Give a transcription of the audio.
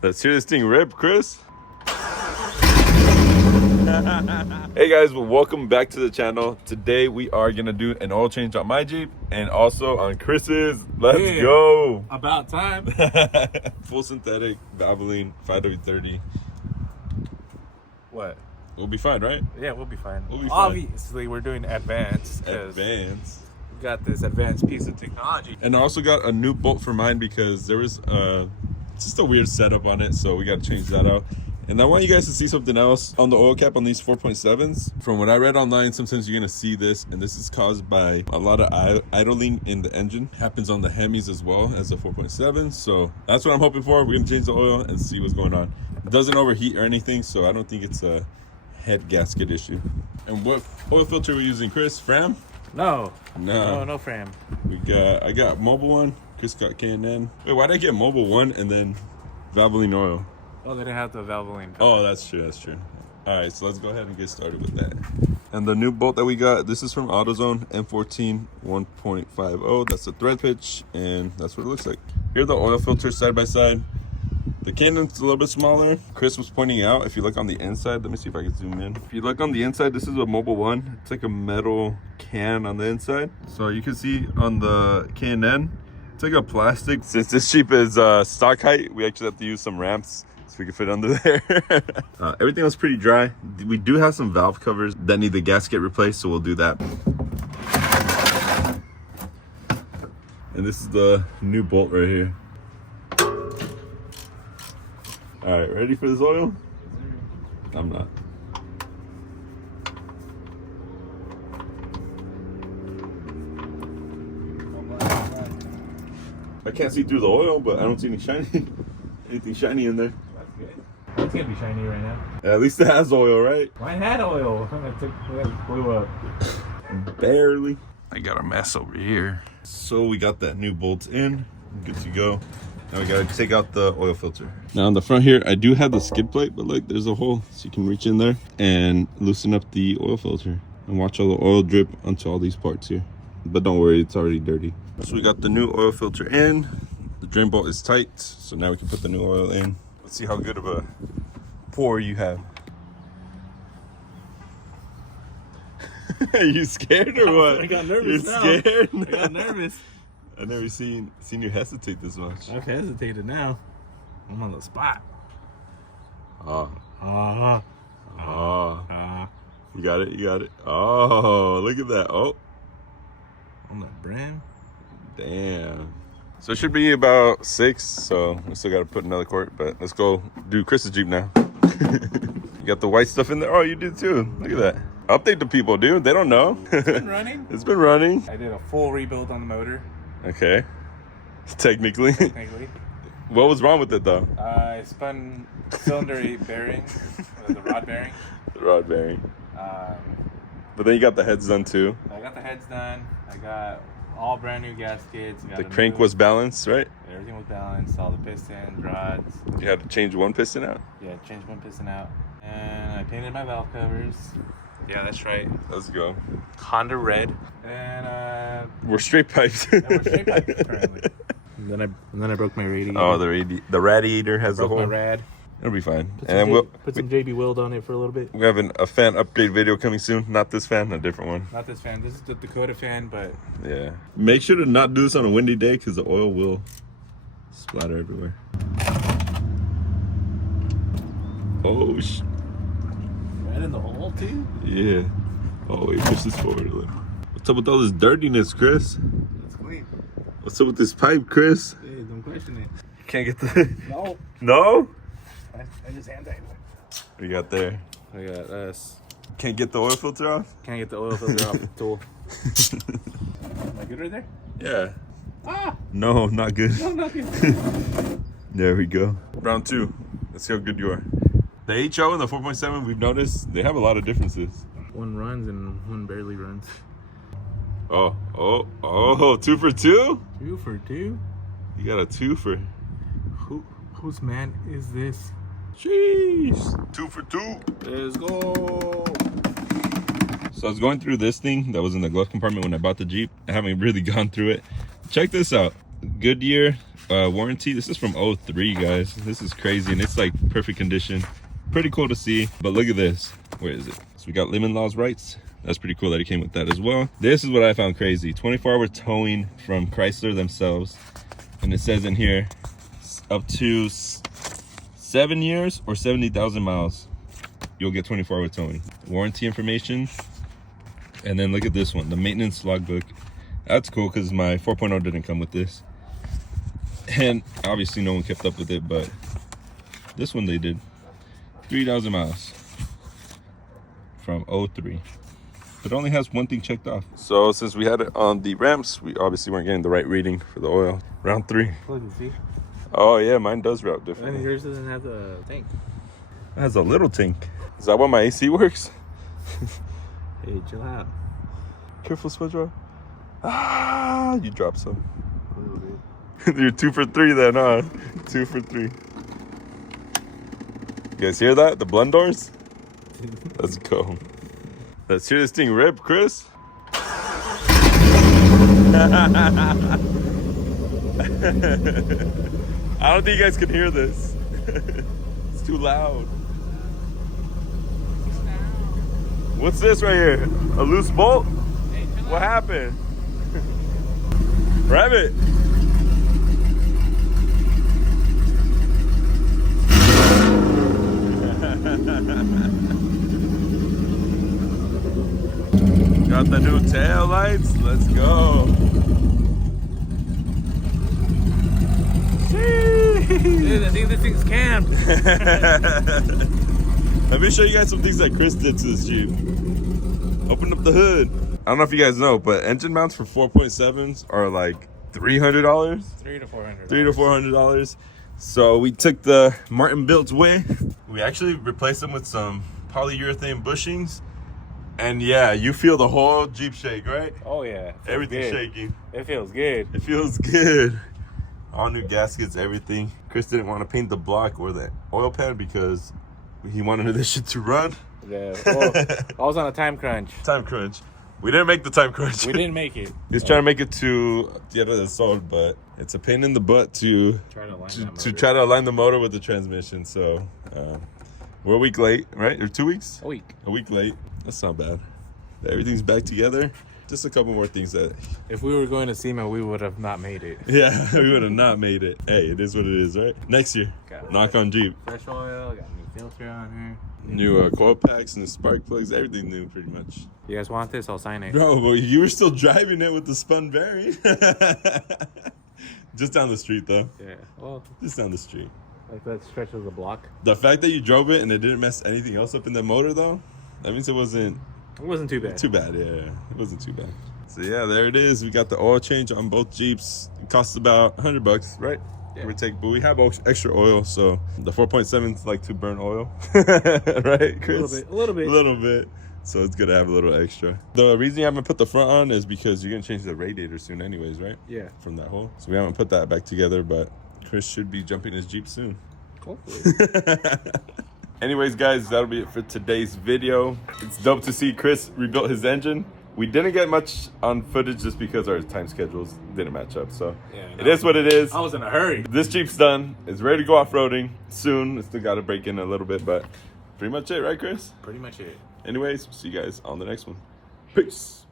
Let's hear this thing rip, Chris. Hey guys, well, welcome back to the channel. Today we are gonna do an oil change on my Jeep and also on Chris's. Let's go. About time. Full synthetic Valvoline 5W30. What? We'll be fine, right? Yeah, we'll be fine. We'll be fine. Obviously, we're doing advanced. Advanced. We got this advanced piece of technology. And I also got a new bolt for mine because there was just a weird setup on it, so we got to change that out. And I want you guys to see something else on the oil cap on these 4.7s. From what I read online, sometimes you're gonna see this, and this is caused by a lot of idling in the engine. Happens on the Hemis as well as the 4.7. So that's what I'm hoping for. We're gonna change the oil and see what's going on. It doesn't overheat or anything, so I don't think it's a head gasket issue. And what oil filter are we using, Chris? Fram? No I Fram. got Mobile One. Chris got K&N. Wait, why did I get Mobile One and then Valvoline oil? Oh, they didn't have the Valvoline. Oh, that's true. All right, so let's go ahead and get started with that. And the new bolt that we got, this is from AutoZone M14 1.50. That's the thread pitch, and that's what it looks like. Here are the oil filters side by side. The Cannon's a little bit smaller. Chris was pointing out, if you look on the inside, let me see if I can zoom in. If you look on the inside, this is a Mobile One. It's like a metal can on the inside. So you can see on the K&N, it's like a plastic. Since this Jeep is stock height, we actually have to use some ramps so we can fit under there. Everything was pretty dry. We do have some valve covers that need the gasket replaced, so we'll do that. And this is the new bolt right here. All right, ready for this oil? I'm not. I can't see through the oil, but I don't see anything shiny in there. That's good. It's gonna be shiny right now. At least it has oil, right? Mine had oil. It blew up. Barely. I got a mess over here. So we got that new bolt in. Good to go. Now we gotta take out the oil filter. Now on the front here, I do have the skid plate, but look, there's a hole. So you can reach in there and loosen up the oil filter. And watch all the oil drip onto all these parts here. But don't worry, it's already dirty. So we got the new oil filter in. The drain bolt is tight, so now we can put the new oil in. Let's see how good of a pour you have. Are you scared or what? I got nervous. You're scared? I got nervous. I've never seen you hesitate this much. I've hesitated now. I'm on the spot. You got it. Oh, look at that. Oh. On that brim. Damn. So it should be about 6, so we still got to put another quart, but let's go do Chris's Jeep now. You got the white stuff in there? Oh, you did too. Look at that. Update the people, dude. They don't know. It's been running. It's been running. I did a full rebuild on the motor. Okay. Technically. What was wrong with it though? I spun cylinder 8 bearing, the rod bearing. The rod bearing. But then you got the heads done too. I got the heads done. I got all brand new gaskets. The crank was balanced, right? Everything was balanced. All the pistons, rods. You had to change one piston out? Yeah, changed one piston out. And I painted my valve covers. Yeah, that's right. Let's go. Honda red. And we're straight pipes. yeah, we're straight pipes currently. And then I broke my radiator. Oh, the radiator has the hole. My rad. It'll be fine. Put And put some JB Weld on it for a little bit. we have a fan upgrade video coming soon. Not this fan, a different one. Not this fan. This is the Dakota fan, but Yeah. Make sure to not do this on a windy day because the oil will splatter everywhere. Oh, right in the hole too. yeah. Oh, wait, push this forward a little. What's up with all this dirtiness, Chris? It's clean. What's up with this pipe, Chris? Hey, don't question it. Can't get the... No. No? I just hand tightened it. What you got there? I got us. Can't get the oil filter off? Can't get the oil filter off the tool. Am I good right there? Yeah. Ah! No, not good. No, not good. There we go. Round 2. Let's see how good you are. The HO and the 4.7, we've noticed, they have a lot of differences. One runs and one barely runs. Oh, 2 for 2? 2 for 2? You got a 2 for... Whose man is this? Jeez. 2 for 2. Let's go. So I was going through this thing that was in the glove compartment when I bought the Jeep. I haven't really gone through it. Check this out. Goodyear warranty. This is from 03, guys. This is crazy, and it's like perfect condition. Pretty cool to see. But look at this. Where is it? So we got lemon laws rights. That's pretty cool that it came with that as well. This is what I found crazy. 24-hour towing from Chrysler themselves. And it says in here, up to 7 years or 70,000 miles, you'll get 24-hour towing. Warranty information. And then look at this one, the maintenance logbook. That's cool because my 4.0 didn't come with this. And obviously no one kept up with it, but this one they did. 3,000 miles from 03. But it only has one thing checked off. So since we had it on the ramps, we obviously weren't getting the right reading for the oil. Round 3. Look, you see? Oh yeah, mine does route differently. And yours doesn't have the tank. It has a little tank. Is that why my AC works? Hey, chill out. Careful, SpongeBob. Ah, you dropped some. A little bit. You're 2 for 3 then, huh? 2 for 3. You guys hear that? The blend doors? Let's go. Let's hear this thing rip, Chris. I don't think you guys can hear this. It's too loud. What's this right here? A loose bolt? Hey, What happened? Rabbit. Got the new tail lights. Let's go. Dude, I think this thing's cammed. Let me show you guys some things that Chris did to this Jeep. Open up the hood. I don't know if you guys know, but engine mounts for 4.7s are like $300. $300 to $400. $300 to $400. So we took the Martin Built's way. We actually replaced them with some polyurethane bushings. And yeah, you feel the whole Jeep shake, right? Oh yeah. Everything's shaking. It feels good. It feels good. All new gaskets, everything. Chris didn't want to paint the block or the oil pan because he wanted this shit to run. Yeah. Well, I was on a time crunch. Time crunch. We didn't make the time crunch. We didn't make it. He's trying to make it to Tierra del Sol, but it's a pain in the butt to try to align the motor with the transmission. So we're a week late, right? Or 2 weeks? A week. A week late. That's not bad. Everything's back together. Just a couple more things that... If we were going to SEMA, we would have not made it. Yeah, we would have not made it. Hey, it is what it is, right? Next year, knock on Jeep. Fresh oil, got new filter on here. New coil packs, new spark plugs, everything new pretty much. You guys want this? I'll sign it. Bro, but you were still driving it with the spun bearing. Just down the street though. Yeah, well. Just down the street. Like that stretch of the block. The fact that you drove it and it didn't mess anything else up in the motor though, that means it wasn't... It wasn't too bad. Too bad, yeah. It wasn't too bad. So yeah, there it is. We got the oil change on both Jeeps. It costs about $100, right? Yeah. We take, but we have extra oil, so the 4.7s like to burn oil, right, Chris? A little bit. So it's good to have a little extra. The reason you haven't put the front on is because you're gonna change the radiator soon, anyways, right? Yeah. From that hole, so we haven't put that back together, but Chris should be jumping his Jeep soon. Hopefully. Anyways, guys, that'll be it for today's video. It's dope to see Chris rebuilt his engine. We didn't get much on footage just because our time schedules didn't match up. So yeah, it is what it is. I was in a hurry. This Jeep's done. It's ready to go off-roading soon. It's still got to break in a little bit, but pretty much it, right, Chris? Pretty much it. Anyways, see you guys on the next one. Peace.